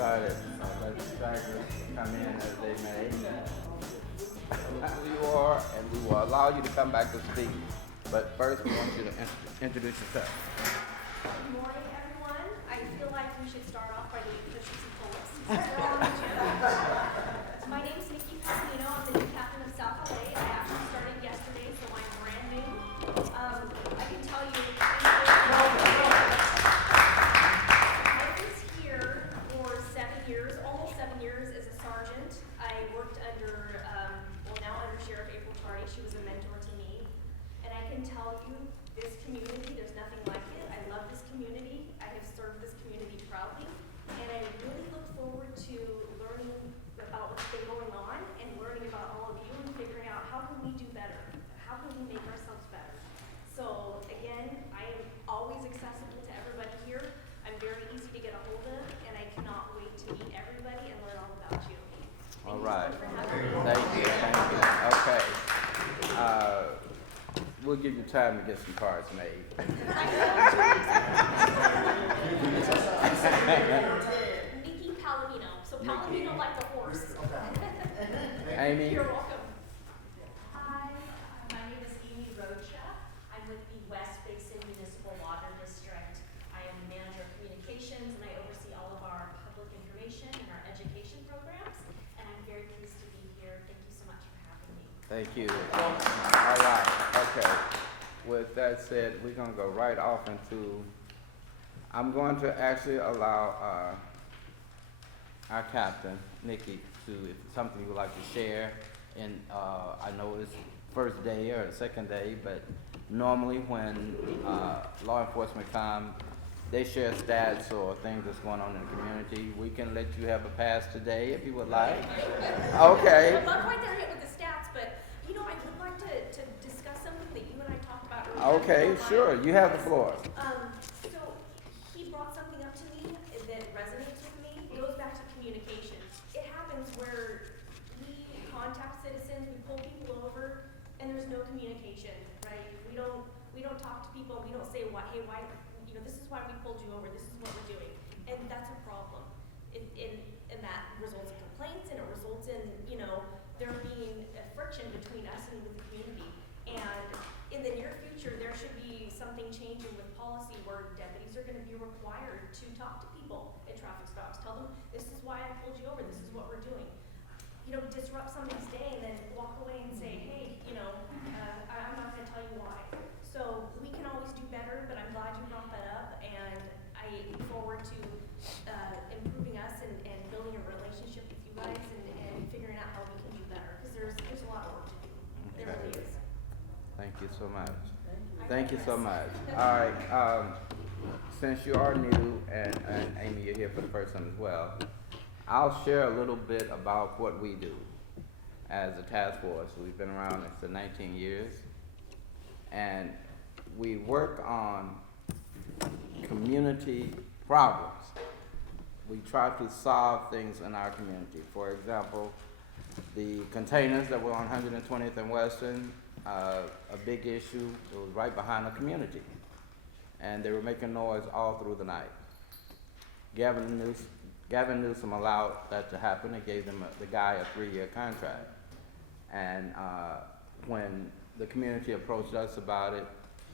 started. Let the stragglers come in as they may. Who you are, and we will allow you to come back to speak. But first, we want you to introduce yourself. Good morning, everyone. I feel like we should start off by doing pushes and pulls. My name is Nikki Palomino. I'm the new captain of South LA. I actually started yesterday, so I'm brand new. I can tell you, I was here for 7 years, almost 7 years as a sergeant. I worked under, now under Sheriff April Tardy. She was a mentor to me. And I can tell you, this community, there's nothing like it. I love this community. I have served this community proudly. And I really look forward to learning about what's been going on and learning about all of you and figuring out how can we do better? How can we make ourselves better? So again, I am always accessible to everybody here. I'm very easy to get a hold of, and I cannot wait to meet everybody and learn all about you. All right. Thank you so much for having me. Thank you. Okay. We'll give you time to get some cards made. Nikki Palomino. So Palomino like the horse. Amy? You're welcome. Hi, my name is Amy Rocha. I'm with the West Basin Municipal Water District. I am manager of communications and I oversee all of our public information and our education programs. And I'm very pleased to be here. Thank you so much for having me. Thank you. All right. Okay. With that said, we're going to go right off into, I'm going to actually allow our captain, Nikki, to, if something you would like to share. And I know it's first day or the second day, but normally when law enforcement come, they share stats or things that's going on in the community. We can let you have a pass today if you would like. Okay. I'm not quite there yet with the stats, but you know, I would like to discuss something that you and I talked about earlier. Okay, sure. You have the floor. So he brought something up to me that resonates with me. It goes back to communication. It happens where we contact citizens, we pull people over, and there's no communication, right? We don't talk to people. We don't say, hey, why? You know, this is why we pulled you over. This is what we're doing, and that's a problem. And that results in complaints, and it results in, you know, there being a friction between us and with the community. And in the near future, there should be something changing with policy where deputies are going to be required to talk to people at traffic stops. Tell them, this is why I pulled you over. This is what we're doing. You know, disrupt somebody's day and then walk away and say, hey, you know, I'm not going to tell you why. So we can always do better, but I'm glad you brought that up, and I look forward to improving us and building a relationship with you guys and figuring out how we can do better, because there's a lot of work to do. There really is. Thank you so much. Thank you so much. All right. Since you are new, and Amy, you're here for the first time as well, I'll share a little bit about what we do as a task force. We've been around for 19 years, and we work on community problems. We try to solve things in our community. For example, the containers that were on 120th and Western, a big issue. It was right behind the community, and they were making noise all through the night. Gavin Newsom allowed that to happen. They gave the guy a 3-year contract, and when the community approached us about it,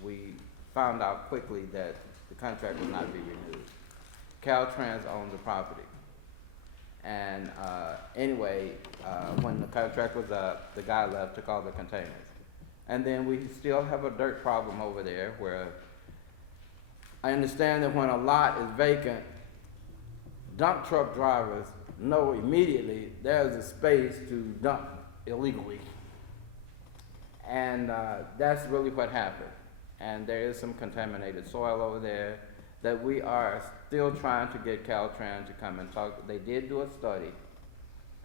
we found out quickly that the contract would not be renewed. Caltrans owned the property. And anyway, when the contract was up, the guy left, took all the containers. And then we still have a dirt problem over there where I understand that when a lot is vacant, dump truck drivers know immediately there's a space to dump illegally. And that's really what happened. And there is some contaminated soil over there that we are still trying to get Caltrans to come and talk. They did do a study,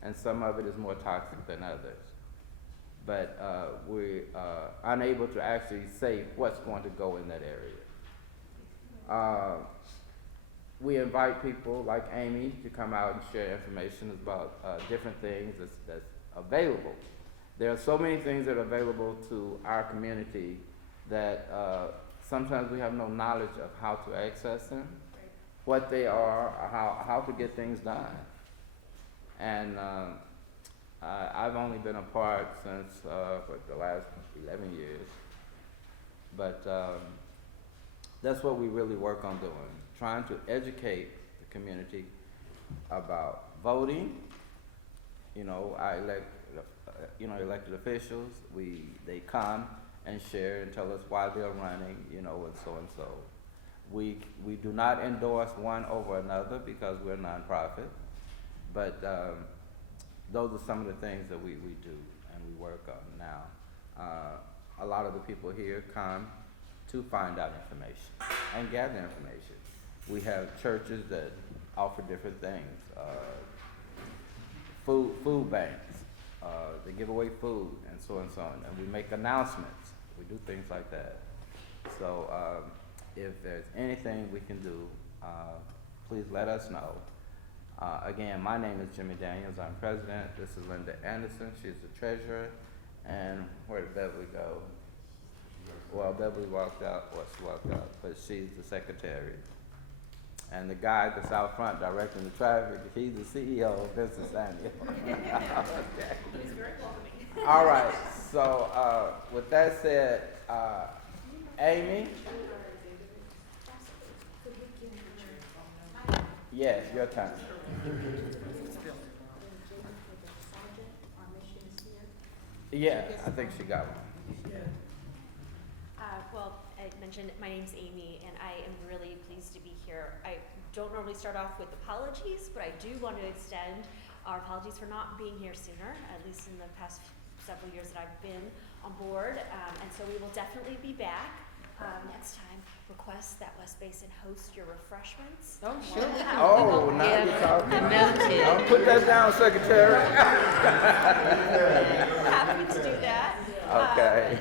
and some of it is more toxic than others. But we are unable to actually say what's going to go in that area. We invite people like Amy to come out and share information about different things that's available. There are so many things that are available to our community that sometimes we have no knowledge of how to access them. what they are, how to get things done. And I've only been a part since for the last 11 years, but that's what we really work on doing, trying to educate the community about voting. You know, I elect, elected officials. They come and share and tell us why they're running, and so and so. We do not endorse one over another because we're a nonprofit, but those are some of the things that we do and we work on now. A lot of the people here come to find out information and gather information. We have churches that offer different things, food banks, they give away food and so on, and we make announcements. We do things like that. So if there's anything we can do, please let us know. Again, my name is Jimmy Daniels. I'm president. This is Linda Anderson. She's the treasurer. And where did Beverly go? Well, Beverly walked out. Well, she walked out, but she's the secretary. And the guy that's out front directing the traffic, he's the CEO of Business Annual. Okay. He was very welcoming. All right. So with that said, Amy. Yes, your turn. Yeah, I think she got one. Well, I mentioned my name's Amy, and I am really pleased to be here. I don't normally start off with apologies, but I do want to extend our apologies for not being here sooner, at least in the past several years that I've been on board. And so we will definitely be back next time. Request that West Basin host your refreshments. Oh, sure. Oh, now you're talking. Noted. I'll put that down, Secretary. Happy to do that. Okay.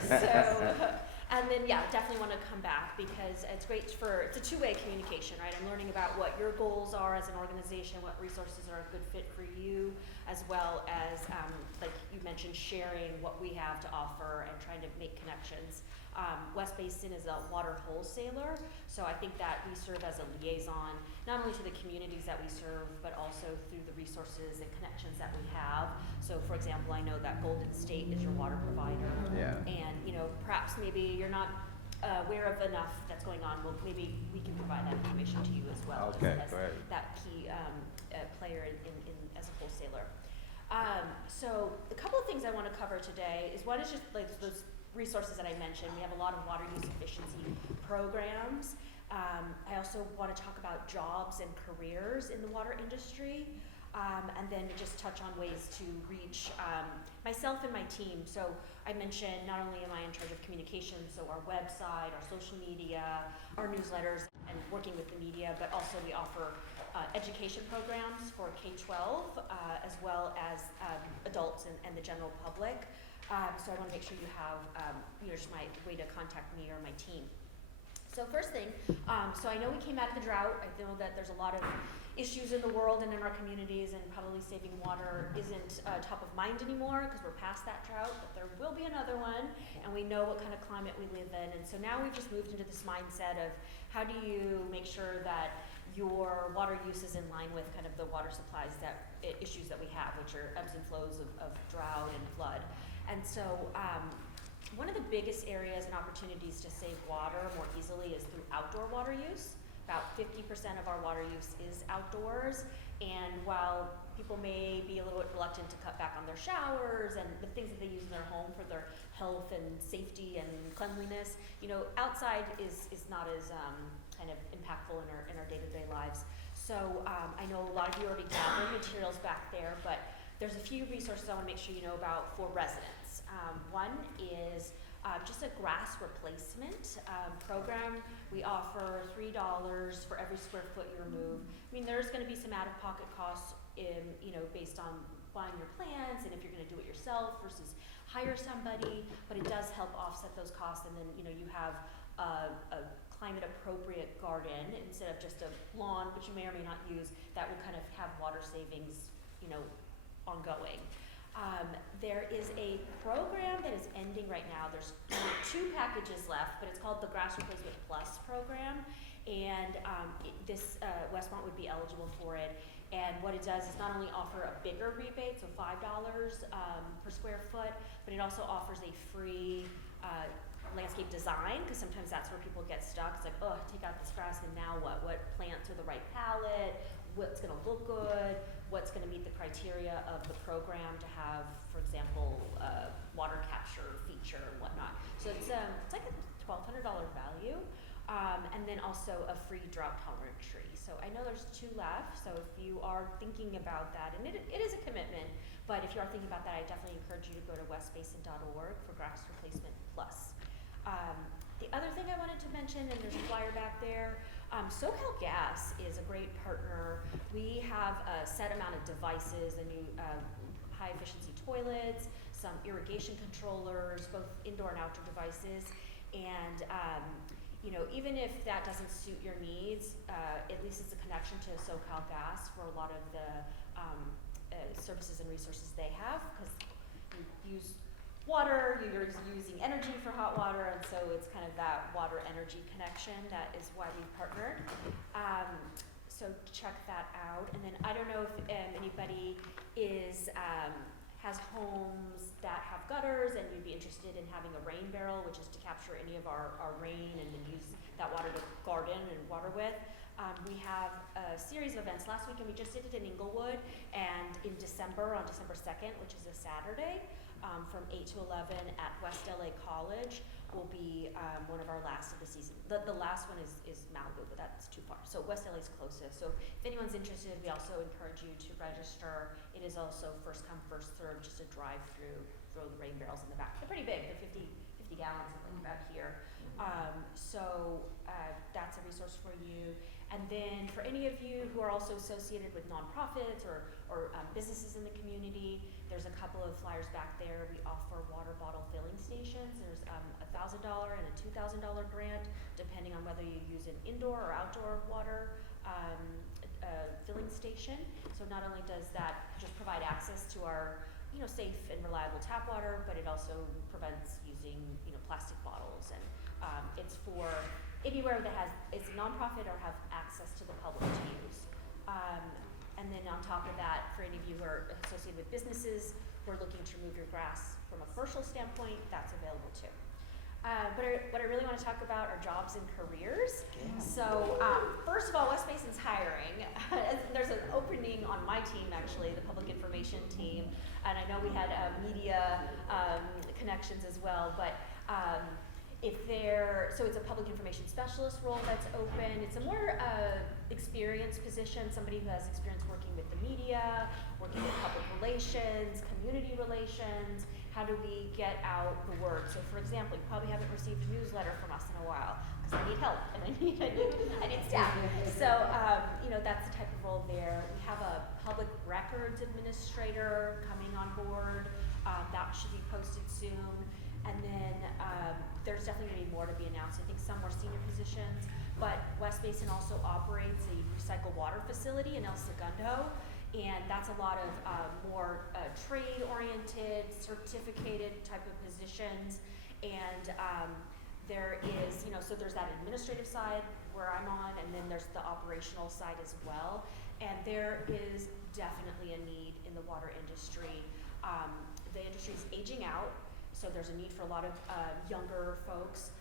And then, yeah, definitely want to come back because it's great it's a two-way communication, right? I'm learning about what your goals are as an organization, what resources are a good fit for you, as well as, like you mentioned, sharing what we have to offer and trying to make connections. West Basin is a water wholesaler, so I think that we serve as a liaison, not only to the communities that we serve, but also through the resources and connections that we have. So, for example, I know that Golden State is your water provider. Yeah. And, perhaps maybe you're not aware of enough that's going on. Well, maybe we can provide that information to you as well. Okay, as great. that key player in as a wholesaler. So a couple of things I want to cover today is one is just like those resources that I mentioned. We have a lot of water use efficiency programs. I also want to talk about jobs and careers in the water industry. And then just touch on ways to reach myself and my team. So I mentioned not only am I in charge of communications, so our website, our social media, our newsletters, and working with the media, but also we offer education programs for K-12 as well as adults and the general public. So I want to make sure you have just my way to contact me or my team. So first thing, so I know we came out of the drought. I know that there's a lot of issues in the world and in our communities, and probably saving water isn't top of mind anymore because we're past that drought, but there will be another one, and we know what kind of climate we live in. And so now we've just moved into this mindset of how do you make sure that your water use is in line with kind of the water supplies issues that we have, which are ebbs and flows of drought and flood. And so one of the biggest areas and opportunities to save water more easily is through outdoor water use. About 50% of our water use is outdoors, and while people may be a little bit reluctant to cut back on their showers and the things that they use in their home for their health and safety and cleanliness, outside is not as kind of impactful in our day-to-day lives. So I know a lot of you already gathered materials back there, but there's a few resources I want to make sure you know about for residents. One is just a grass replacement program. We offer $3 for every square foot you remove. I mean, there's going to be some out-of-pocket costs, based on buying your plants and if you're going to do it yourself versus hire somebody, but it does help offset those costs. And then, you have a climate-appropriate garden instead of just a lawn, which you may or may not use, that will kind of have water savings, ongoing. There is a program that is ending right now. There's only 2 packages left, but it's called the Grass Replacement Plus program. and Westmont would be eligible for it. And what it does is not only offer a bigger rebate, so $5 per square foot, but it also offers a free landscape design, because sometimes that's where people get stuck. It's like, oh, take out this grass, and now what? What plants are the right palette? What's going to look good? What's going to meet the criteria of the program to have, for example, water capture feature and whatnot. So it's like a $1,200 value, and then also a free drought tolerant tree. So I know there's 2 left. So if you are thinking about that, and it is a commitment, but if you are thinking about that, I definitely encourage you to go to westbasin.org for grass replacement plus. The other thing I wanted to mention, and there's a flyer back there, SoCal Gas is a great partner. We have a set amount of devices, the new high efficiency toilets, some irrigation controllers, both indoor and outdoor devices, and even if that doesn't suit your needs, at least it's a connection to SoCal Gas for a lot of the services and resources they have, because you use water, you're using energy for hot water, and so it's kind of that water energy connection. That is why we partnered. So check that out. And then I don't know if anybody has homes that have gutters and you'd be interested in having a rain barrel, which is to capture any of our rain and then use that water to garden and water with. We have a series of events. Last weekend we just did it in Inglewood, and in December, on December 2nd, which is a Saturday, from 8 to 11 at West LA College will be one of our last of the season. The last one is Malibu, but that's too far. So West LA is closest. So if anyone's interested, we also encourage you to register. It is also first come, first served, just a drive through, throw the rain barrels in the back. They're pretty big. They're 50 gallons, something back here. So that's a resource for you. And then for any of you who are also associated with nonprofits or businesses in the community, there's a couple of flyers back there. We offer water bottle filling stations. There's $1,000 and a $2,000 grant, depending on whether you use an indoor or outdoor water filling station. So not only does that just provide access to our safe and reliable tap water, but it also prevents using plastic bottles, and it's for anywhere that it's a nonprofit or have access to the public to use. And then on top of that, for any of you who are associated with businesses who are looking to remove your grass from a commercial standpoint, that's available too. But what I really want to talk about are jobs and careers. Yeah. So first of all, West Basin's hiring. There's an opening on my team, actually, the public information team, and I know we had media connections as well, but so it's a public information specialist role that's open. It's a more experienced position, somebody who has experience working with the media, working with public relations, community relations. How do we get out the word? So for example, you probably haven't received a newsletter from us in a while, because I need help and I need staff. So that's the type of role there. We have a public records administrator coming on board. That should be posted soon. And then there's definitely going to be more to be announced. I think some more senior positions, but West Basin also operates a recycled water facility in El Segundo, and that's a lot of more trade-oriented, certificated type of positions. And there is, so there's that administrative side where I'm on, and then there's the operational side as well. And there is definitely a need in the water industry. The industry is aging out. So there's a need for a lot of younger folks.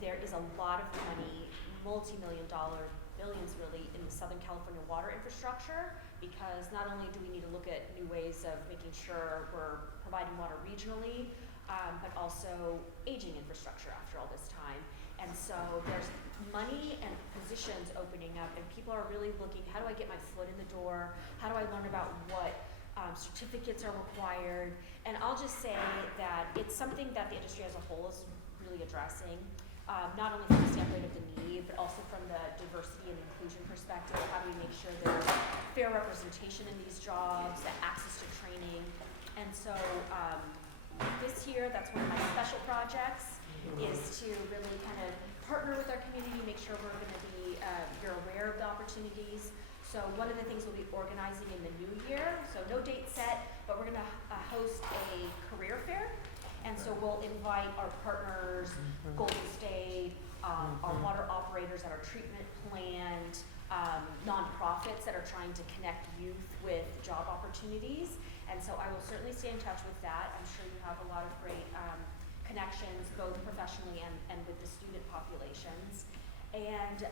There is a lot of money, multi-million-dollar, billions really, in the Southern California water infrastructure, because not only do we need to look at new ways of making sure we're providing water regionally, but also aging infrastructure after all this time. And so there's money and positions opening up, and people are really looking, how do I get my foot in the door? How do I learn about what certificates are required? And I'll just say that it's something that the industry as a whole is really addressing, not only from the standpoint of the need, but also from the diversity and inclusion perspective. How do we make sure there's fair representation in these jobs, that access to training? And so this year, that's one of my special projects, is to really kind of partner with our community, make sure we're going to be, you're aware of the opportunities. So one of the things we'll be organizing in the new year, so no date set, but we're going to host a career fair. And so we'll invite our partners, Golden State, our water operators at our treatment plant, nonprofits that are trying to connect youth with job opportunities. And so I will certainly stay in touch with that. I'm sure you have a lot of great connections, both professionally and with the student populations. And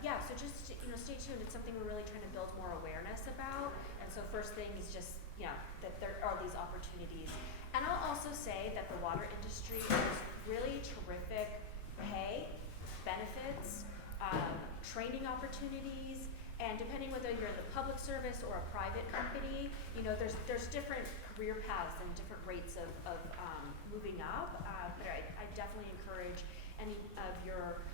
yeah, so just stay tuned. It's something we're really trying to build more awareness about. And so first thing is just that there are these opportunities. And I'll also say that the water industry is really terrific pay, benefits, training opportunities, and depending whether you're in the public service or a private company, there's different career paths and different rates of moving up. But I definitely encourage any of your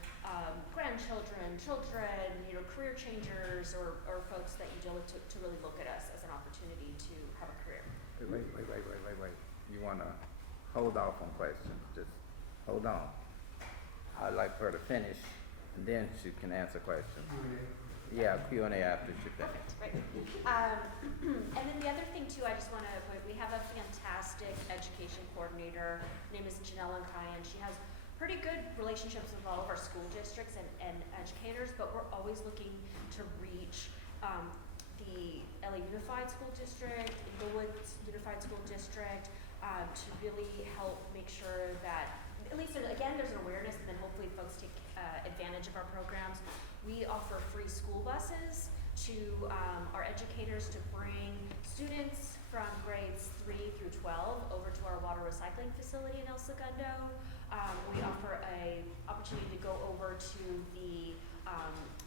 grandchildren, children, career changers, or folks that you deal with to really look at us as an opportunity to have a career. Wait. You want to hold off on questions. Just hold on. I'd like for her to finish, and then she can answer questions. Yeah, Q&A after she finishes. Right. And then the other thing too, I just want to point, we have a fantastic education coordinator. Her name is Janelle Kyan. She has pretty good relationships with all of our school districts and educators, but we're always looking to reach the LA Unified School District, Inglewood Unified School District, to really help make sure that, at least again, there's an awareness, and then hopefully folks take advantage of our programs. We offer free school buses to our educators to bring students from grades 3 through 12 over to our water recycling facility in El Segundo. We offer a opportunity to go over to the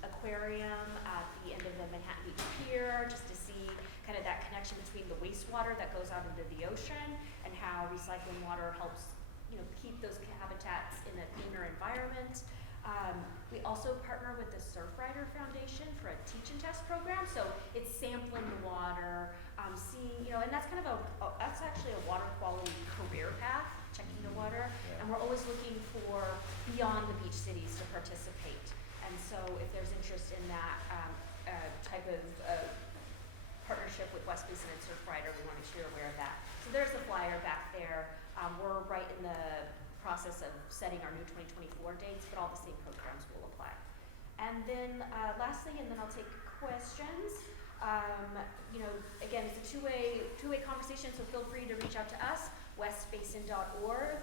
aquarium at the end of the Manhattan Beach Pier, just to see kind of that connection between the wastewater that goes out into the ocean and how recycling water helps keep those habitats in a cleaner environment. We also partner with the Surfrider Foundation for a teach and test program, so it's sampling the water, seeing, and that's kind of that's actually a water quality career path, checking the water, and we're always looking for beyond the beach cities to participate. And so if there's interest in that type of partnership with West Basin and Surfrider, we want to make sure you're aware of that. So there's the flyer back there. We're right in the process of setting our new 2024 dates, but all the same programs will apply. And then lastly, and then I'll take questions. Again, it's a two-way conversation, so feel free to reach out to us, westbasin.org.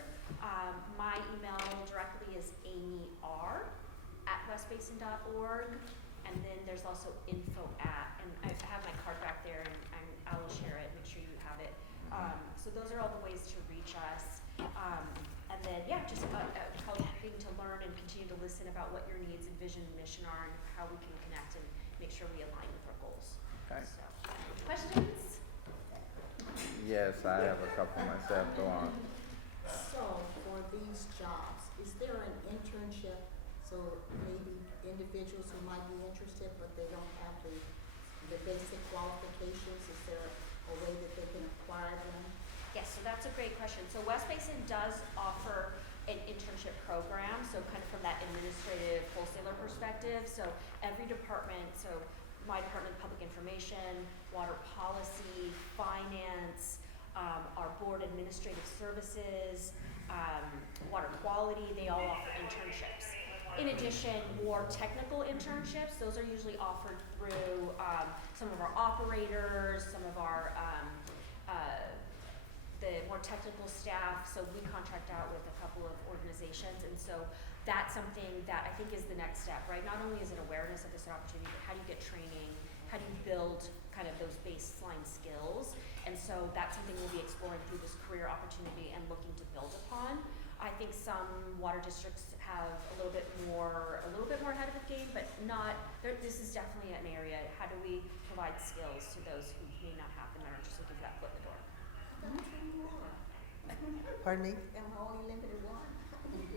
My email directly is amyr@westbasin.org, and then there's also info@, and I have my card back there, and I will share it, make sure you have it. So those are all the ways to reach us. And then, just helping to learn and continue to listen about what your needs and vision and mission are, and how we can connect and make sure we align with our goals. Okay. So, questions? Yes, I have a couple myself. Go on. So, for these jobs, is there an internship? So maybe individuals who might be interested, but they don't have the basic qualifications, is there a way that they can acquire them? Yes, so that's a great question. So West Basin does offer an internship program, so kind of from that administrative wholesaler perspective. So every department, so my department, public information, water policy, finance, our board administrative services, water quality, they all offer internships. In addition, more technical internships, those are usually offered through some of our operators, some of our the more technical staff, so we contract out with a couple of organizations, and so that's something that I think is the next step, right? Not only is it awareness of this opportunity, but how do you get training, how do you build kind of those baseline skills, and so that's something we'll be exploring through this career opportunity and looking to build upon. I think some water districts have a little bit more ahead of the game, but this is definitely an area. How do we provide skills to those who may not have them and are just looking for that foot in the door? Pardon me? Am I only limited one?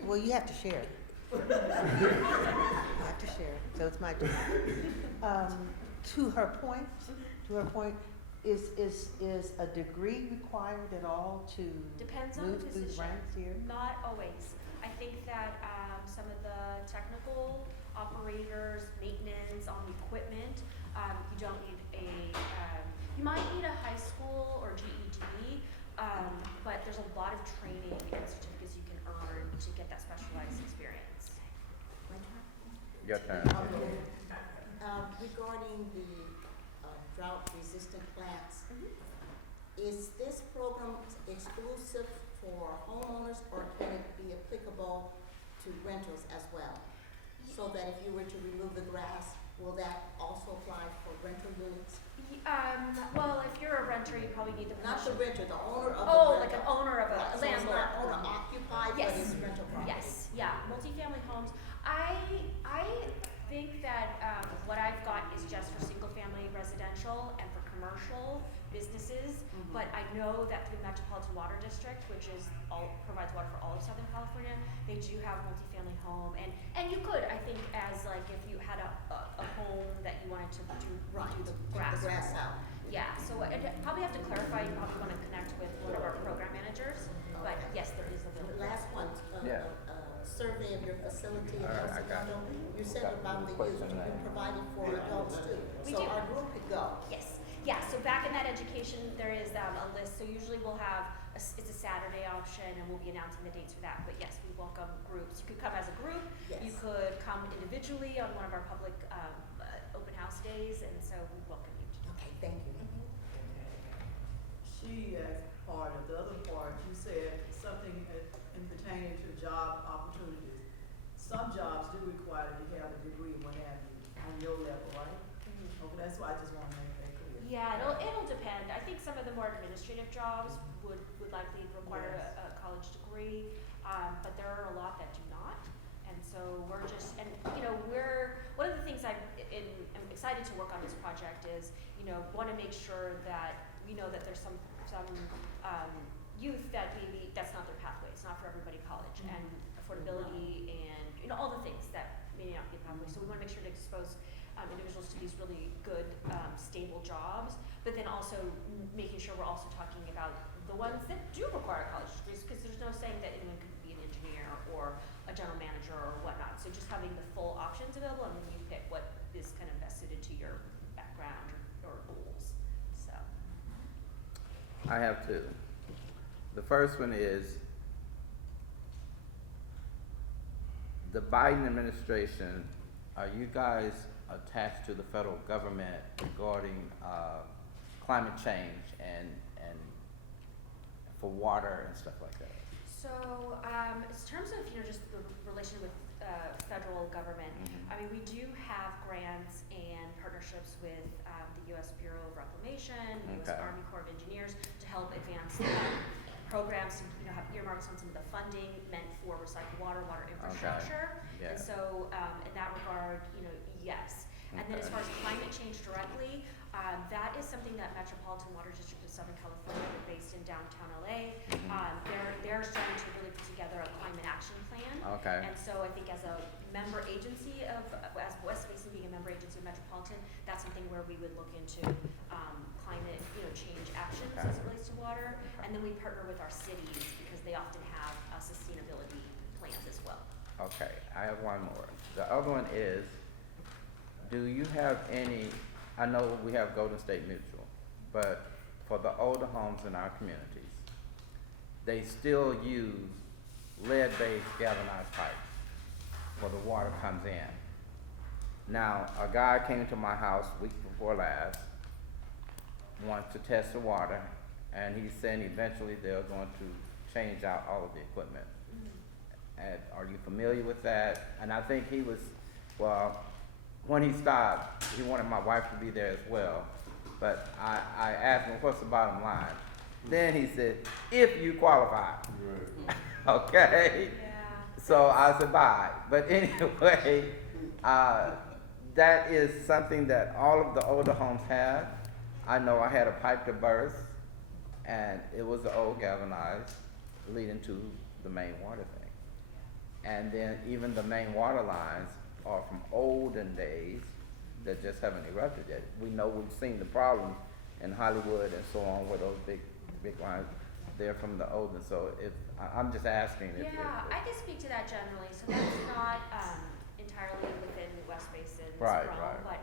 Well, you have to share. You have to share. So it's my turn. To her point, is a degree required at all to Depends on the move through position. ranks here? Not always. I think that some of the technical operators, maintenance on equipment, you don't need you might need a high school or GED, but there's a lot of training and certificates you can earn to get that specialized experience. Your turn. Okay. Regarding the drought-resistant plants, is this program exclusive for homeowners, or can it be applicable to renters as well? So that if you were to remove the grass, will that also apply for rental units? Well, if you're a renter, you probably need the Not the permission. renter, the owner of the Oh, rental. like an owner of Right, a so it's landlord. not owner occupied, but Yes. it's rental property. Yes, yeah, multifamily homes. I think that, what I've got is just for single-family residential and for commercial businesses. Mhm. But I know that through Metropolitan Water District, which is provides water for all of Southern California, they do have multifamily home. And you could, I think, as like if you had a home that you wanted to Right, redo the take grass. the grass out. Yeah, so I'd probably have to clarify, you probably wanna connect with one of our program managers, but Okay. yes, there is The available. last one, Yeah. survey of your facility in All right, I El got it. Segundo, you said Got about the youth, question you there. provided for adults too. We So do. our group could go. Yes, yeah, so back in that education, there is a list, so usually we'll have, it's a Saturday option, and we'll be announcing the dates for that, but yes, we welcome groups. You could come as a group, you Yes. could come individually on one of our public, open house days, and so we welcome you. Okay, thank you. She asked part of the other part, you said something in pertaining to job opportunities. Some jobs do require that you have a degree, what have you, on your level, right? Okay, that's why I just wanna make that clear. Yeah, it'll depend. I think some of the more administrative jobs would likely require a college degree, but there are a lot that do not. And so we're just, and you know, one of the things I'm excited to work on this project is, you know, want to make sure that we know that there's some youth that maybe that's not their pathway. It's not for everybody college, and affordability and you know all the things that may not be a pathway. So we want to make sure to expose individuals to these really good, stable jobs, but then also making sure we're also talking about the ones that do require college degrees, because there's no saying that anyone could be an engineer or a general manager or whatnot. So just having the full options available, and then you pick what is kind of best suited to your background or goals. So. I have two. The first one is the Biden administration. Are you guys attached to the federal government regarding climate change and for water and stuff like that? So, in terms of, you know, just the relation with federal government, I mean, we do have grants and partnerships with the U.S. Bureau of Reclamation, the U.S. Okay. Army Corps of Engineers to help advance programs, you know, have earmarks on some of the funding meant for recycled water infrastructure. Yeah. And so, in that regard, you know, yes. And then as far as climate change directly, that is something that Metropolitan Water District of Southern California, they're based in downtown LA. They're starting to really put together a climate action plan. Okay. And so I think as a member agency as West Basin being a member agency of Metropolitan, that's something where we would look into climate, you know, change actions as it relates to water. And then we partner with our cities because they often have sustainability plans as well. Okay, I have one more. The other one is, do you have any, I know we have Golden State Mutual, but for the older homes in our communities, they still use lead-based galvanized pipes where the water comes in. Now, a guy came to my house week before last, wants to test the water, and he's saying eventually they're going to change out all of the equipment. And are you familiar with that? And I think he was, well, when he stopped, he wanted my wife to be there as well. But I asked him, what's the bottom line? Then he said, if you qualify. Okay? Yeah. So I said, bye. But anyway, that is something that all of the older homes have. I know I had a pipe to burst, and it was the old galvanized leading to the main water thing. And then even the main water lines are from olden days that just haven't erupted yet. We know we've seen the problems in Hollywood and so on where those big lines, they're from the olden. So I'm just asking if. Yeah, I can speak to that generally. So that's not entirely within West Basin's Right, realm, right. but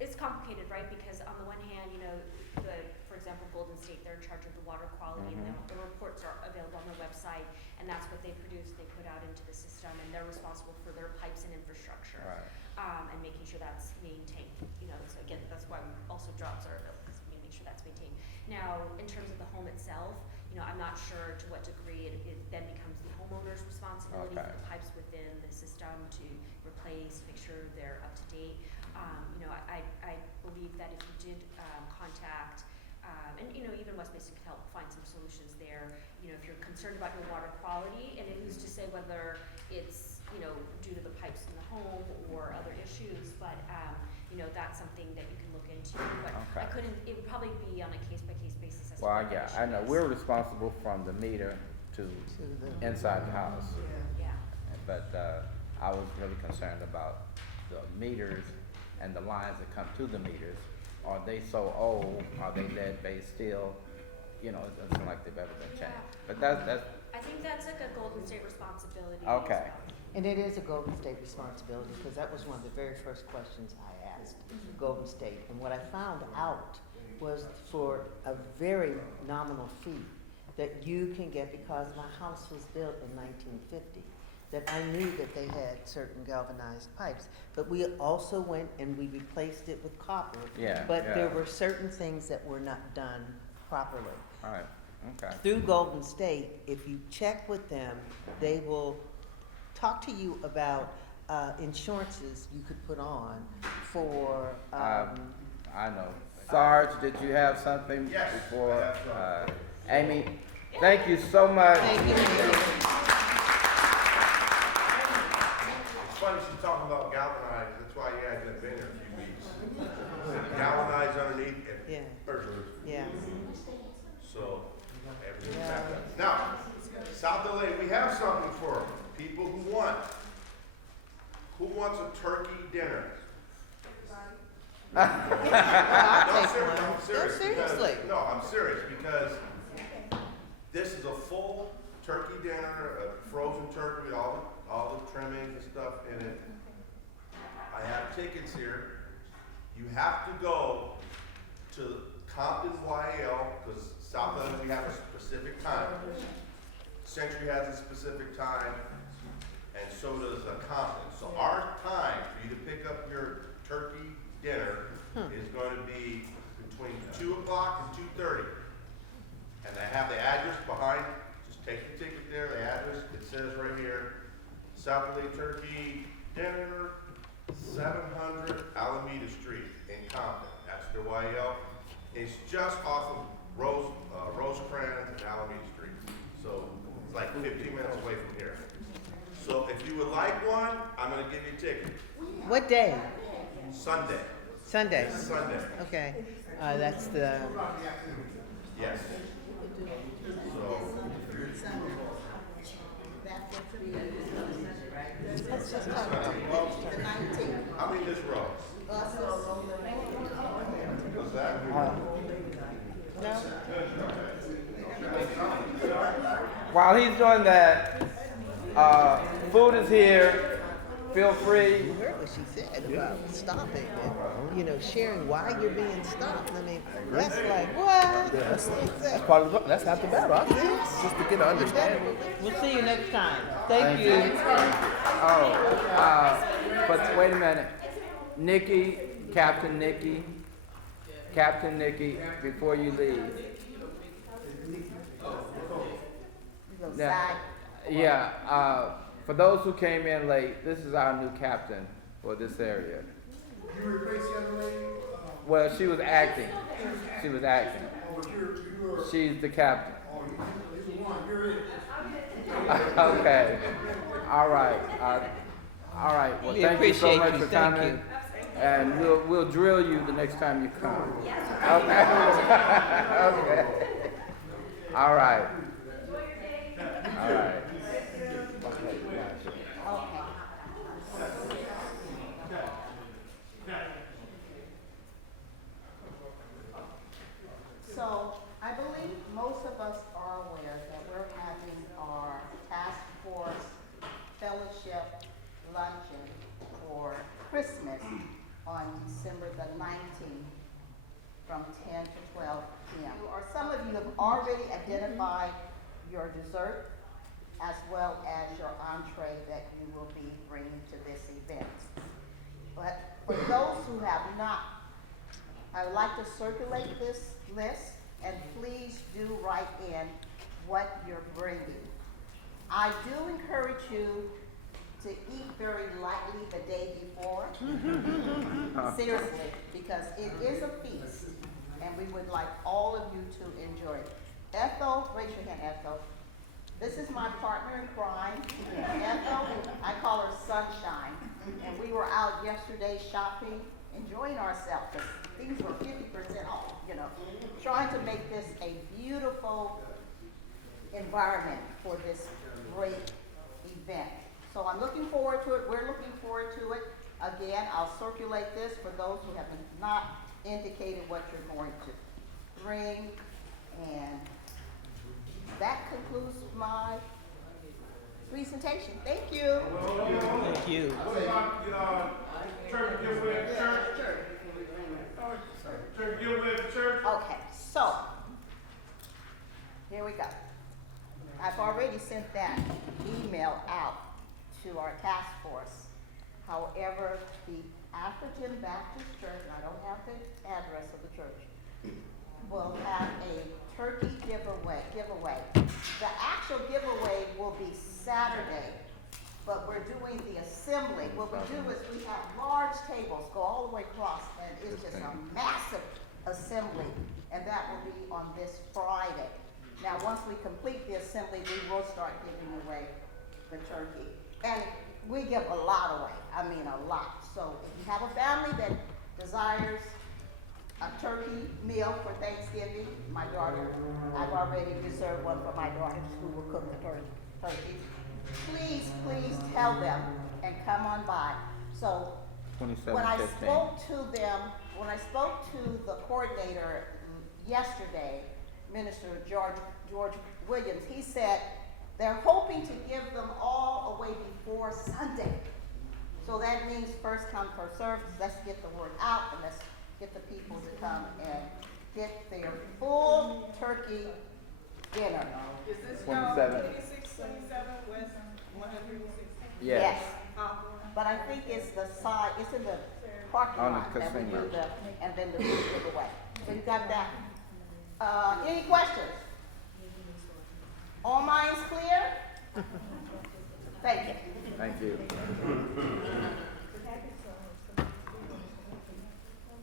it's complicated, right? Because on the one hand, you know, for example, Golden State, they're in charge of the water quality, and the reports are available on their website. And and that's what they produce, they put out into the system, and they're responsible for their pipes and infrastructure. Right. And making sure that's maintained, so again, that's why also jobs are, because we make sure that's maintained. Now, in terms of the home itself, I'm not sure to what degree it then becomes the homeowner's responsibility for Okay. the pipes within the system to replace, make sure they're up to date. I believe that if you did contact, and even West Basin could help find some solutions there. If you're concerned about your water quality, and who's to say whether it's due to the pipes in the home or other issues, but that's something that you can look into. But I Okay. couldn't. It would probably be on a case by case basis as to Well, what the yeah, issue I know, is. we're responsible from the meter to the, inside the house. Yeah. But, I was really concerned about the meters and the lines that come to the meters. Are they so old, are they lead-based still? It doesn't seem like they've ever been changed. But that's, I think that's like a Golden State responsibility. Okay. As well. and it is a Golden State responsibility, because that was one of the very first questions I asked Golden State. And what I found out was for a very nominal fee that you can get, because my house was built in 1950, that I knew that they had certain galvanized pipes. But we also went and we replaced it with copper. Yeah, But there yeah. were certain things that were not done properly. all right, okay. Through Golden State, if you check with them, they will talk to you about insurances you could put on for, I know. Sarge, did you have something Yes, before? I have something. Amy, thank you so much. thank you. It's funny she's talking about galvanized, that's why you hadn't been here a few weeks. Galvanized underneath Yeah. and earth. Yeah. So, everything's Yeah. back up. Now, South LA, we have something for people who want. Who wants a turkey dinner? I'll No, take seriously, one. I'm serious. No, because- seriously. No, I'm serious, because this is a full turkey dinner, a frozen turkey, with all the trimmings and stuff in it. I have tickets here. You have to go to Compton YL, because South End, we have a specific time. Century has a specific time, and so does Compton. So our time for you to pick up your turkey dinner is going to be between 2 o'clock and 2:30. And I have the address behind, just take the ticket there, the address, it says right here, South LA Turkey Dinner, 700 Alameda Street in Compton. That's their YL. It's just off of Rosecrans and Alameda Street. So it's like 15 minutes away from here. So if you would like one, I'm gonna give you a ticket. What day? Sunday. Sunday. Sunday, Okay. That's the, yes. So, That would be let's just talk about the 19th. how many this row? What's that? no? While he's doing that, food is here. Feel free. You heard what she said about stopping and, sharing why you're being stopped. I mean, that's like, what? That's part of the, that's half the battle. I think. Just to get an understanding. We'll see you next time. Thank you. Oh, but wait a minute. Nikki, Captain Nikki, before you leave. Now, yeah, for those who came in late, this is our new captain for this area. You replaced the other lady? Well, she was acting. She was acting. Oh, but you're, She's the captain. oh, you're the one, you're it. Okay. All right. All right. Well, We thank you so appreciate much you. for Thank coming. you. And we'll drill you the next time you come. Okay. Okay. All right. All right. Okay, gotcha. So I believe most of us are aware that we're having our task force fellowship luncheon for Christmas on December the 19th from 10 to 12 p.m. Or some of you have already identified your dessert as well as your entree that you will be bringing to this event. But for those who have not, I would like to circulate this list, and please do write in what you're bringing. I do encourage you to eat very lightly the day before. Seriously, because it is a feast, and we would like all of you to enjoy it. Ethel, raise your hand, Ethel. This is my partner in crime. Ethel, I call her Sunshine. And we were out yesterday shopping, enjoying ourselves, because things were 50% off, you know, trying to make this a beautiful environment for this great event. So I'm looking forward to it. We're looking forward to it. Again, I'll circulate this for those who have not indicated what you're going to bring. And that concludes my presentation. Thank you. Thank you. What about, turkey giveaway at the church? Turkey giveaway at the church? Okay, so here we go. I've already sent that email out to our task force. However, the African Baptist Church, and I don't have the address of the church, will have a turkey giveaway. The actual giveaway will be Saturday, but we're doing the assembly. What we do is we have large tables go all the way across, and it's just a massive assembly, and that will be on this Friday. Now, once we complete the assembly, we will start giving away the turkey. And we give a lot away, I mean a lot. So if you have a family that desires a turkey meal for Thanksgiving, my daughter, I've already reserved one for my daughters who will cook the turkey. Please, please tell them and come on by. So when I 2715. spoke to them, when I spoke to the coordinator yesterday, Minister George Williams, he said they're hoping to give them all away before Sunday. So that means first come, first served. Let's get the word out, and let's get the people to come and get their full turkey dinner. Is this 27. 2627 West 106? Yes. But I think it's the side, it's in the parking On the lot that we casino. do and then the food giveaway. So you got that. Any questions? All minds clear? Thank you. Thank you.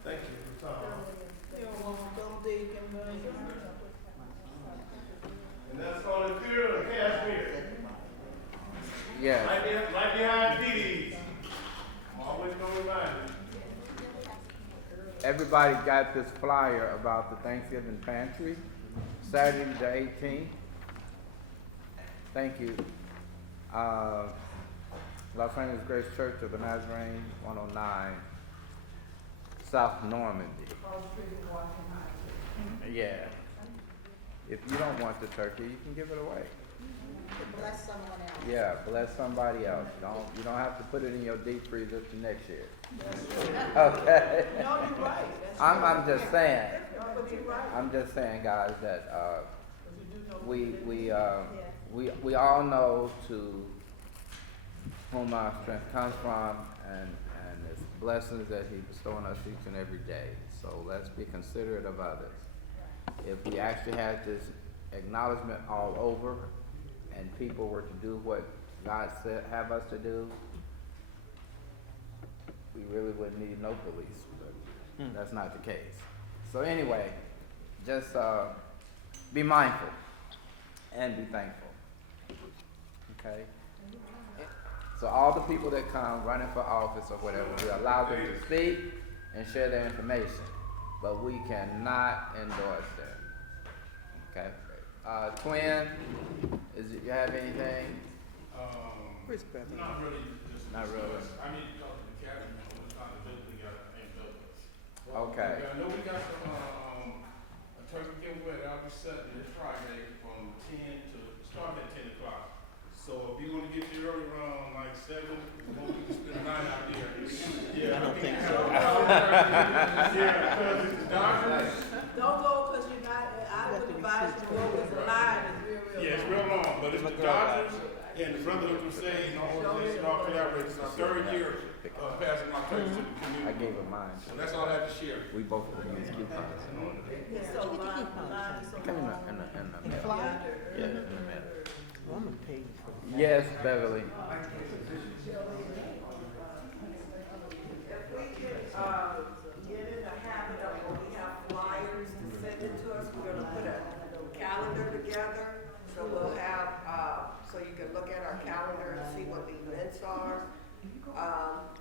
Thank you, Tom. And that's on the field of Cashmere. Yes. Right behind PD's. Always gonna remind you. Everybody got this flyer about the Thanksgiving pantry, Saturday the 18th. Thank you. Los Angeles Grace Church of the Nazarene, 109, South Normandy. Yeah. If you don't want the turkey, you can give it away. Bless someone else. Yeah, bless somebody else. You don't have to put it in your deep freezer for next year. Okay. No, you're right. That's I'm right. just saying. No, but you're right. I'm just saying, guys, that But you do know we all know to whom our strength comes from, and it's blessings that He bestows on us each and every day. So let's be considerate of others. If we actually had this acknowledgement all over, and people were to do what God said have us to do, we really wouldn't need no police. But that's not the case. So anyway, just be mindful and be thankful. Okay? So all the people that come running for office or whatever, we allow them to speak and share their information, but we cannot endorse them. Okay? Twin, you have anything? Not really, just. Not really. I need to talk to the cabinet, we're trying to put together and build this. Okay. I know we got some, a turkey giveaway that'll be set this Friday from 10 to, start at 10 o'clock. So if you wanna get there early around like 7, we won't be spending the night out there. Yeah, I don't think so. Yeah, because it's dark. Don't go because you're not, I would advise you to go because the line is real Yeah, it's real long, but it's the Dodgers and the Brotherhood Crusade organization all collaborated. It's the third year of passing my turkeys to the I community. gave her mine. So that's all I have to share. We both of them use coupons in order. And so mine is Come in the middle. Flyer? Yeah, in the middle. Well, I'm gonna pay you for that. Yes, Beverly. If we could, get in the habit of when we have flyers to send it to us, we're gonna put a calendar together. So we'll have, so you can look at our calendar and see what the events are.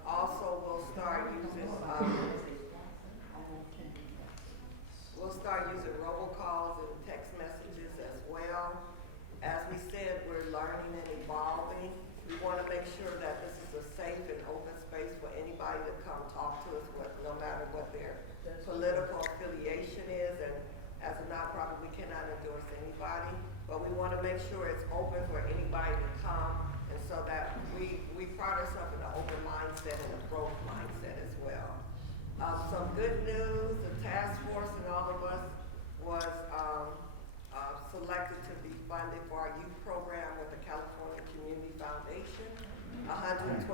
Also, we'll start using robocalls and text messages as well. As we said, we're learning and evolving. We wanna make sure that this is a safe and open space for anybody to come talk to us with, no matter what their political affiliation is. And as a nonprofit, we cannot endorse anybody, but we wanna make sure it's open for anybody to come. And so that we pride ourselves in an open mindset and a growth mindset as well. Some good news, the task force and all of us was, selected to be funded for our youth program with the California Community Foundation, $125,000.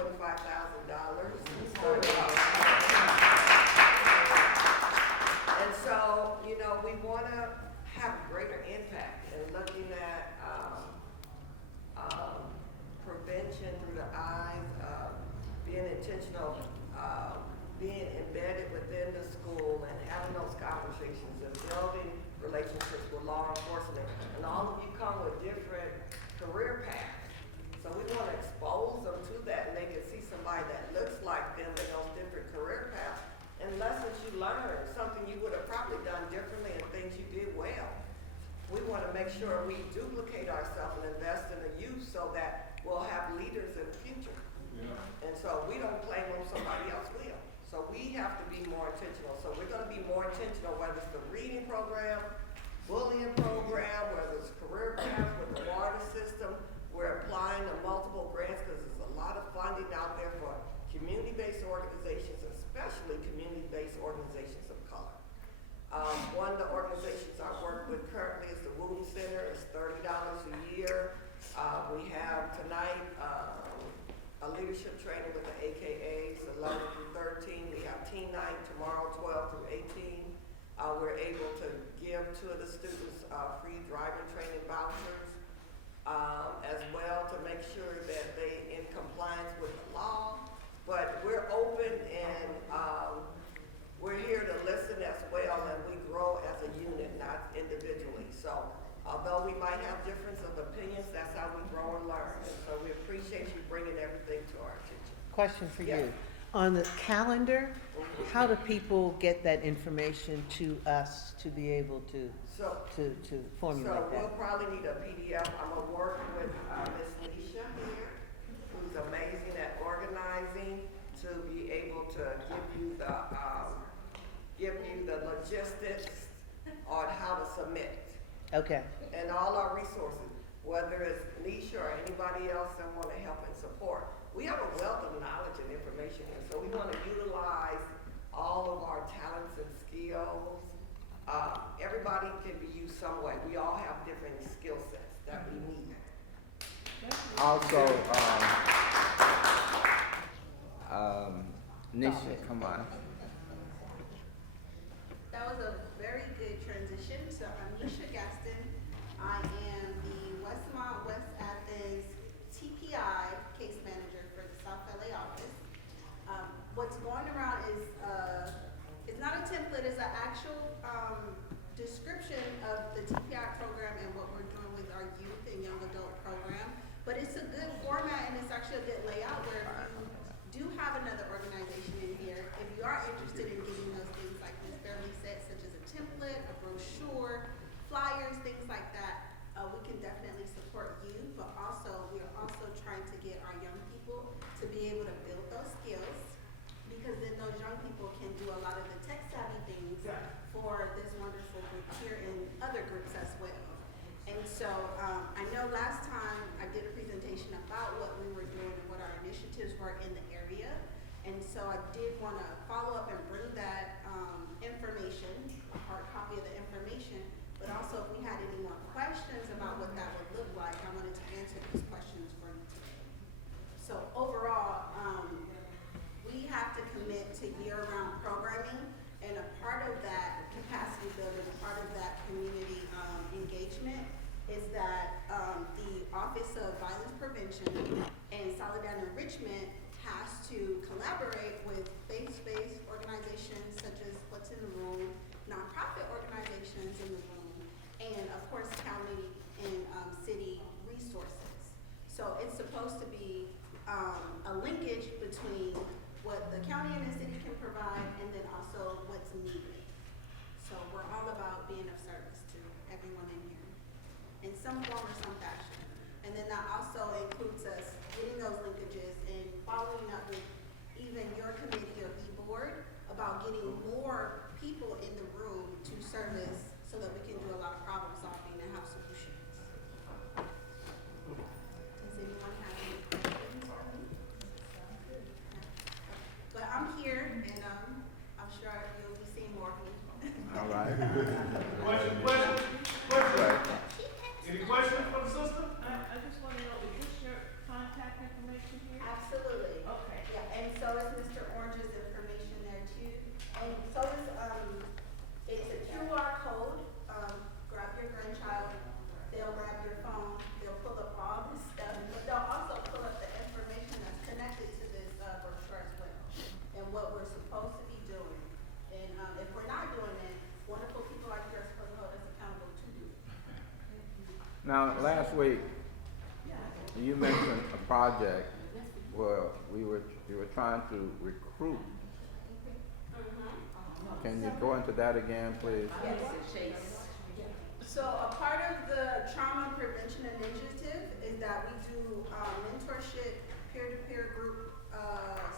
And so, you know, we wanna have greater impact in looking at, prevention through the eyes of being intentional, being embedded within the school and having those conversations and building relationships with law enforcement. And all of you come with different career paths. So we want to expose them to that, and they can see somebody that looks like them in those different career paths and lessons you learned, something you would have probably done differently and things you did well. We want to make sure we duplicate ourselves and invest in the youth so that we'll have leaders in the future. And so we don't claim them, somebody else will. So we have to be more intentional. So we're gonna be more intentional, whether it's the reading program, bullying program, whether it's career paths with the water system. We're applying to multiple grants because there's a lot of funding out there for community-based organizations, especially community-based organizations of color. One of the organizations I work with currently is the Wooten Center. It's $30 a year. We have tonight, a leadership training with the AKAs, 11 through 13. We have teen night tomorrow, 12 through 18. We're able to give two of the students free driving training vouchers, as well to make sure that they in compliance with the law. But we're open and we're here to listen as well, and we grow as a unit, not individually. So although we might have difference of opinions, that's how we grow and learn. And so we appreciate you bringing everything to our attention. Question for Yeah. you. On the calendar, how do people get that information to us to be able to So, formulate so we'll that? probably need a PDF. I'm gonna work with Miss Nisha here, who's amazing at organizing, to be able to give you the logistics on how to submit. Okay, And all our resources, whether it's Nisha or anybody else that want to help and support. We have a wealth of knowledge and information here, so we want to utilize all of our talents and skills. Everybody can be used some way. We all have different skill sets that we need. Also, Nisha, come on. That was a very good transition. So I'm Nisha Gaston. I am the Westmont West Athens TPI case manager for the South LA office. What's going around is it's not a template, it's an actual description of the TPI program and what we're doing with our youth and young adult program. But it's a good format and it's actually a good layout where if you do have another organization in here, if you are interested in getting those things like Ms. Beverly said, such as a template, a brochure, flyers, things like that, we can definitely support you, but also we're also trying to get our young people to be able to build those skills, because then those young people can do a lot of the tech savvy things for this wonderful group here and other groups as well. And so I know last time I did a presentation about what we were doing and what our initiatives were in the area. And so I did want to follow up and bring that information, a hard copy of the information, but also if we had any more questions about what that would look like, I wanted to answer supposed to be, a linkage between what the county and the city can provide and then also what's needed. So we're all about being of service to everyone in here in some form or some fashion. And then that also includes us getting those linkages and following up with even your committee or the board about getting more people in the room to service so that we can do a lot of problem solving and have solutions. Does anyone have any questions for me? But I'm here and I'm sure you'll be seeing more of me. All right. Question? Any questions for the sister? I just want to know, is this your contact information here? Absolutely. Okay. Yeah, and so is Mr. Orange's information there too. And so is, it's a QR code, grab your grandchild, they'll grab your phone, they'll pull up all this stuff, but they'll also pull up the information that's connected to this, brochure as well, and what we're supposed to be doing. And, if we're not doing it, wonderful people like you are supposed to hold us accountable to do it. Now, last week, you mentioned a project where you were trying to recruit. Can you go into that again, please? So a part of the trauma prevention initiative is that we do mentorship, peer-to-peer group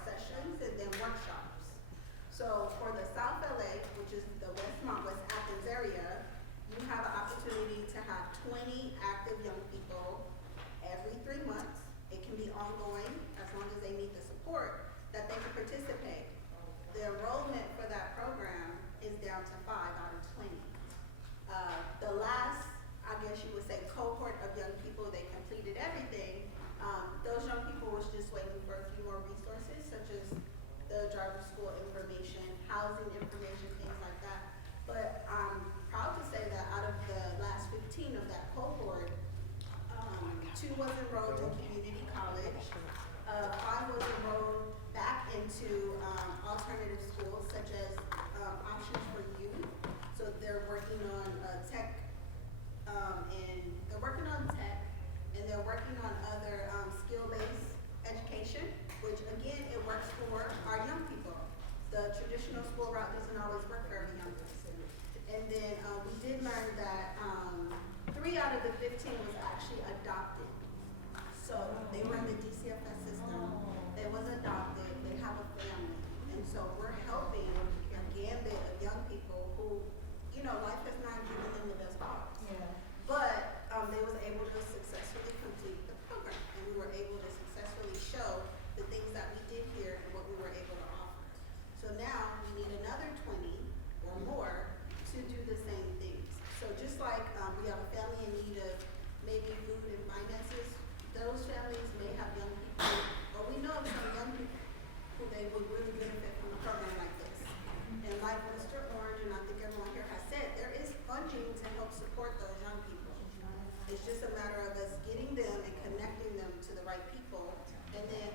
sessions, and then workshops. So for the South LA, which is the Westmont, West Athens area, you have an opportunity to have 20 active young people every 3 months. It can be ongoing as long as they need the support that they can participate. The enrollment for that program is down to 5 out of 20. The last, I guess you would say, cohort of young people, they completed everything. Those young people was just waiting for a few more resources, such as the driver's school information, housing information, things like that. But I'm proud to say that out of the last 15 of that cohort, 2 was enrolled in community college, 5 was enrolled back into alternative schools such as options for youth. So they're working on tech, and they're working on other skill-based education, which again, it works for our young people. The traditional school route doesn't always work for every young person. And then we did learn that 3 out of the 15 was actually adopted. So they were in the DCFS system, they was adopted, they have a family. And so we're helping a gambit of young people who, you know, life has not given them the best odds. Yeah. But they was able to successfully complete the program, and we were able to successfully show the things that we did here and what we were able to offer. So now we need another 20 or more to do the same things. So just like we have a family in need of maybe food and finances, those families may have young people, or we know of some young people who they would really benefit from a program like this. And like Mr. Orange, and I think everyone here has said, there is funding to help support those young people. It's just a matter of us getting them and connecting them to the right people, and then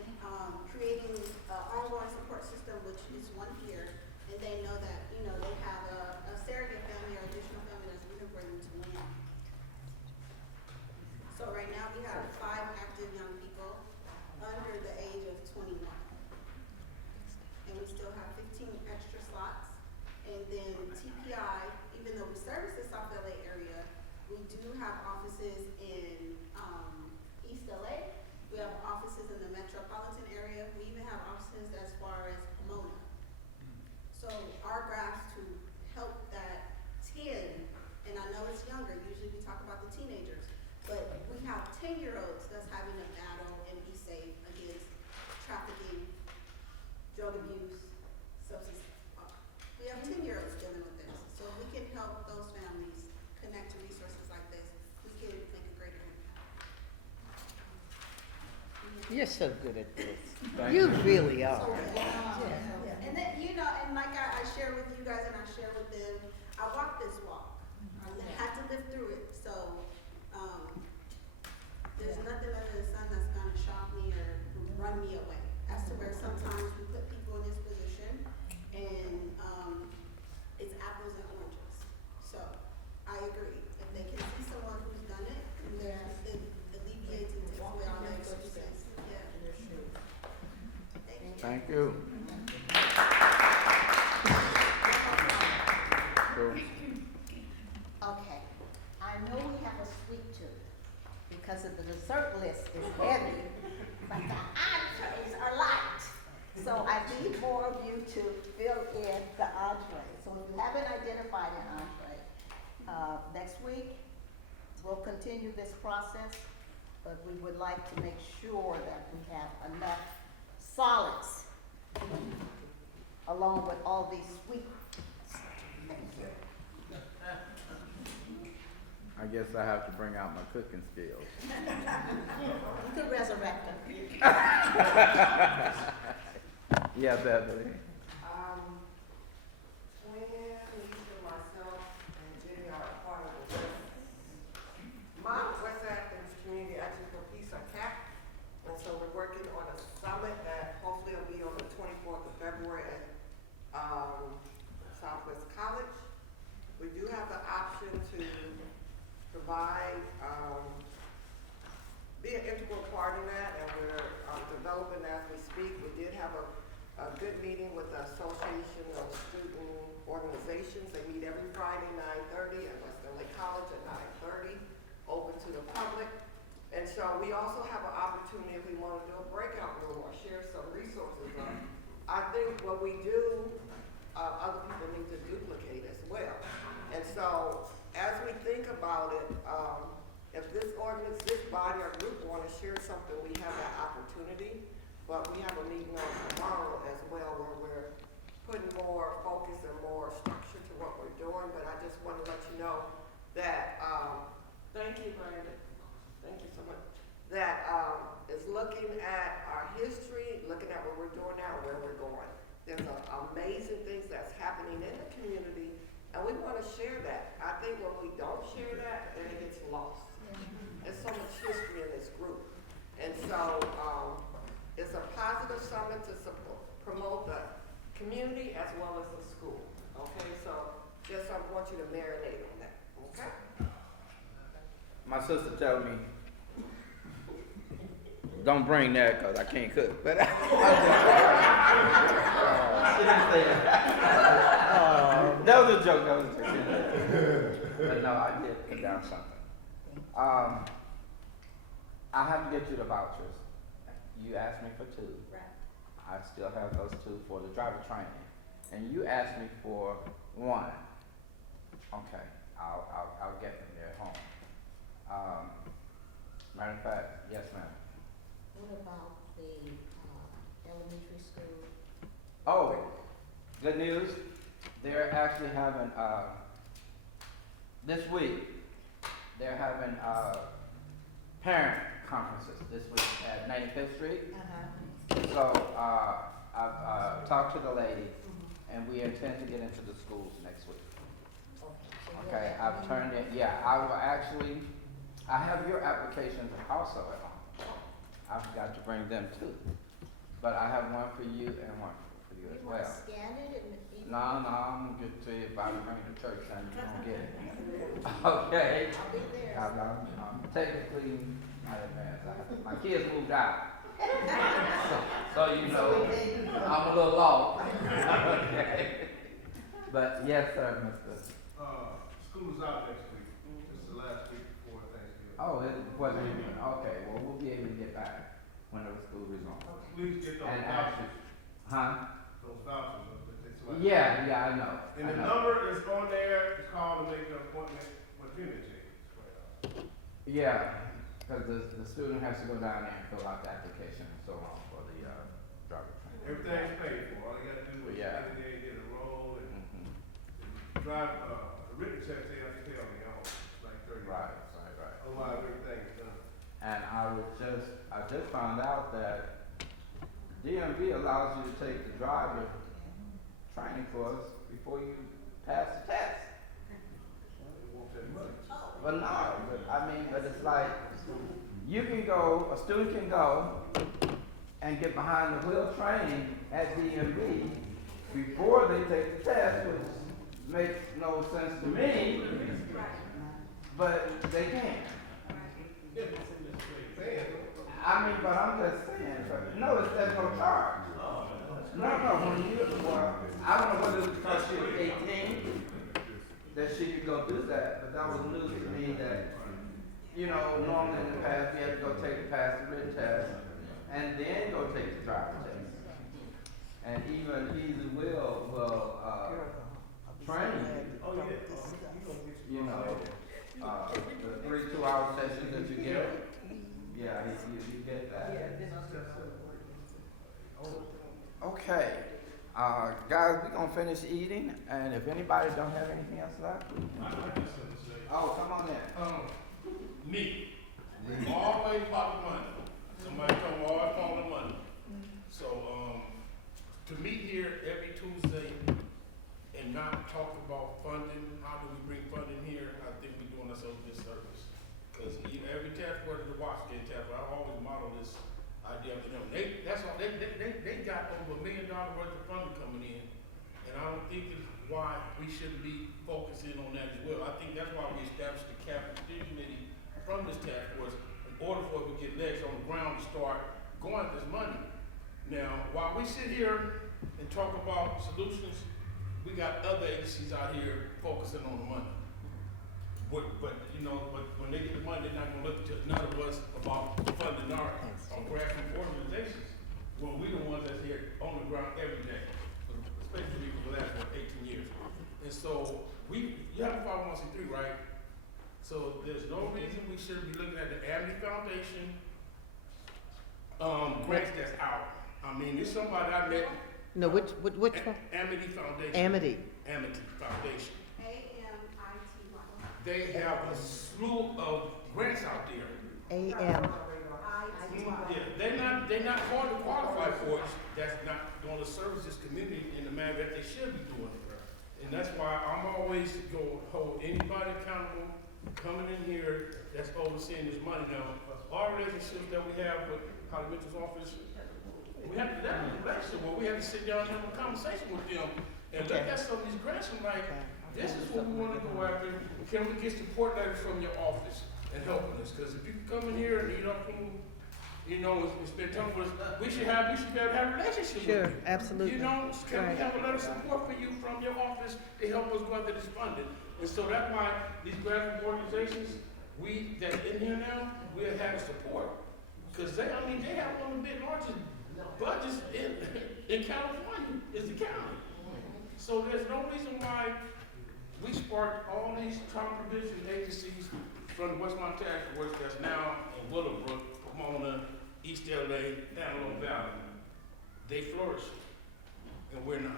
creating an ongoing support system, which is one here, and they know that, you know, they have a surrogate family or additional family that's rooting for them to win. So right now we have 5 active young people under the age of 21. And we still have 15 extra slots. And then TPI, even though we service the South LA area, we do have offices in East LA. We have offices in the metropolitan area. We even have offices as far as Pomona. So our grasp to help that 10, and I know it's younger, usually we talk about the teenagers, but we have 10-year-olds that's having to battle and be safe against trafficking, drug abuse, substance. We have 10-year-olds dealing with this. So if we can help those families connect to resources like this, we can make a greater impact. You're so good at this. Thank You you. really are. Yeah. And then, you know, and like I share with you guys and I share with them, I walked this walk. I had to live through it. So there's nothing under the sun that's gonna shock me or run me away. As to where sometimes we put people in this position and it's apples and oranges. So I agree. If they can see someone who's done it, then it alleviates and takes away all the excuses. Thank you. Cool. Okay, I know we have a sweet tooth because of the dessert list is heavy, but the entrees are light. So I need more of you to fill in the entree. So if you haven't identified an entree, next week, we'll continue this process, but we would like to make sure that we have enough solids along with all these sweet. I guess I have to bring out my cooking skills. You could resurrect them. Yeah, Beverly. When Lisa, myself, and Jenny are a part of the West Athens Community Action for Peace or CAP. And so we're working on a summit that hopefully will be on the 24th of February at Southwest College. We do have the option to provide, be an integral part in that, and we're developing as we speak. We did have a good meeting with the Association of Student Organizations. They meet every Friday, 9:30 at West Lake College at 9:30, open to the public. And so we also have an opportunity if we want to do a breakout room or share some resources. I think what we do, other people need to duplicate as well. And so as we think about it, if this body or group want to share something, we have that opportunity. But we have a meeting on tomorrow as well where we're putting more focus and more structure to what we're doing. But I just want to let you know that, thank you, Brandon. Thank you so much. That is looking at our history, looking at what we're doing now, where we're going. There's amazing things that's happening in the community, and we want to share that. I think when we don't share that, then it gets lost. There's so much history in this group. And so it's a positive summit to promote the community as well as the school. Okay, so just I want you to marinate on that. Okay? My sister told me, don't bring that because I can't cook. But she didn't say that. That was a joke. That was a joke. But no, I did put down something. I have to get you the vouchers. You asked me for 2. Right. I still have those 2 for the driver training. And you asked me for 1. Okay, I'll get them there at home. Matter of fact, yes, ma'am. What about the elementary school? Oh, good news. They're actually having, this week, they're having parent conferences this week at 95th Street. So I've talked to the lady, and we intend to get into the schools next week. Okay, I've turned in, yeah, I will actually, I have your applications also at home. I've got to bring them too. But I have one for you and one for you as You want well. to scan it and No, I'm gonna get to you if I bring the church and you're gonna get it. Okay? I'll be there. I'm technically not advanced. My kids moved out. So you know, I'm a little lost. Okay. But yes, sir, Mr. School's out next week. This is the last week before Thanksgiving. Oh, it wasn't even, okay, well, we'll be able to get back whenever school resumes. Please get those And vouchers. Huh? Those vouchers. Yeah, I know. And I the know. number is on there. It's called to make an appointment with Unity. Yeah, because the student has to go down there and fill out the application and so on for the driver training. Everything's paid for. All you gotta do is Yeah. get in there and get a roll and Mhm. drive, a written check, they have to pay on their own. It's like 30. Right. Otherwise, everything's done. And I just found out that DMV allows you to take the driver training course before you pass the test. They want that money. But no, but it's like, you can go, a student can go and get behind the wheel training at DMV before they take the test, which makes no sense to me, but they can. But I'm just saying, no, there's no charge. No, when you, well, I don't know whether it's because she was 18 that she could go do that, but that was news to me that, you know, normally in the past, you have to go take the written test and then go take the driver's test. And even Easy will train you know, the 3 2-hour sessions that you get. Yeah, you get that. Okay, guys, we're gonna finish eating, and if anybody don't have anything else left, oh, come on in. Me. Always about the money. Somebody told me always call the money. So, to meet here every Tuesday and not talk about funding, how do we bring funding here, I think we're doing ourselves a disservice. Because every task force is a watch getting task force. I always model this idea after them. They got over $1 million worth of funding coming in. And I don't think it's why we shouldn't be focusing on that as well. I think that's why we established the capital committee from this task force in order for it to get legs on the ground to start going at this money. Now, while we sit here and talk about solutions, we got other agencies out here focusing on the money. But when they get the money, they're not gonna look to none of us about funding our grassroots organizations. When we the ones that's here on the ground every day, especially for the last 18 years. And so you have a 501c3, right? So there's no reason we shouldn't be looking at the Amity Foundation grants that's out. I mean, there's somebody I met. No, which one? Amity Foundation. Amity. Amity Foundation. AMITY. They have a slew of grants out there. AM. Yeah, they're not hard to qualify for it. That's not going to service this community in the manner that they should be doing it. And that's why I'm always going to hold anybody accountable coming in here that's overseeing this money. Now, our relationships that we have with Holly Mitchell's office, we have to have a relationship where we have to sit down and have a conversation with them and look at some of these grants and like, this is what we want to go after. Can we get support letters from your office and helping us? Because if you come in here and you don't, and spend time with us, we should be able to have a relationship with you. Sure, absolutely. Can Right. we have a letter of support for you from your office to help us go after this funding? And so that's why these grassroots organizations, we that in here now, we are having support. Because they have one of the big largest budgets in California, is the county. So there's no reason why we sparked all these trauma prevention agencies from the Westmont Task Force that's now in Willowbrook, Pomona, East LA, Antelope Valley. They flourish, and we're not.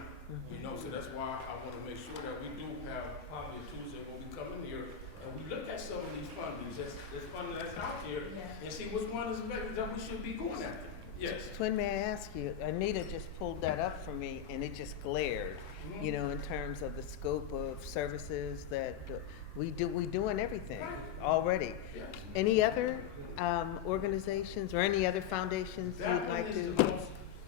So that's why I want to make sure that we do have probably a Tuesday when we come in here and we look at some of these fundings, this funding that's out there, and see which one is better that we should be going after. Yes. Twin, may I ask you, Anita just pulled that up for me and it just glared, in terms of the scope of services that we doing everything already. Yes. Any other organizations or any other foundations That you'd one like is to?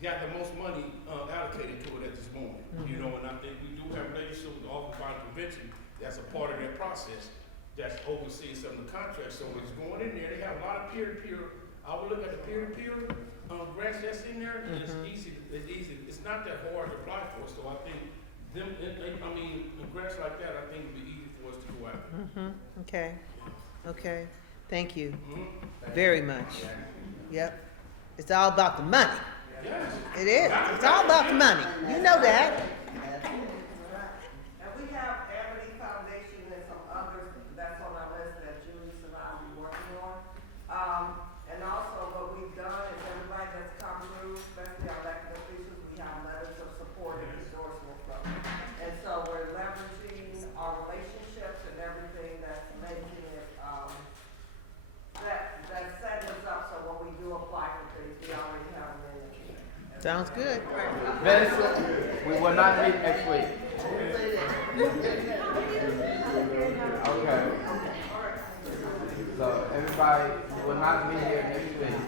got the most money allocated to it at this moment. And I think we do have relationships with the Office of Violence Prevention that's a part of that process, that's overseeing some of the contracts. So it's going in there, they have a lot of peer-to-peer. I would look at the peer-to-peer grants that's in there, and it's easy. It's not that hard to apply for. So I think grants like that, I think would be easy for us to go after. Okay. Thank you very much. Yep. It's all about the money. Yes. It is. It's all about the money. You know that. And we have Amity Foundation and some others that's on our list that Julius and I will be working on. And also what we've done is everybody that's come through, especially our elected officials, we have letters of support and endorsement from. And so we're leveraging our relationships and everything that's making it, that's setting us up so when we do apply for things, we already have them in. Sounds good. Vincent, we will not meet next week. Okay. So everybody will not be here next week.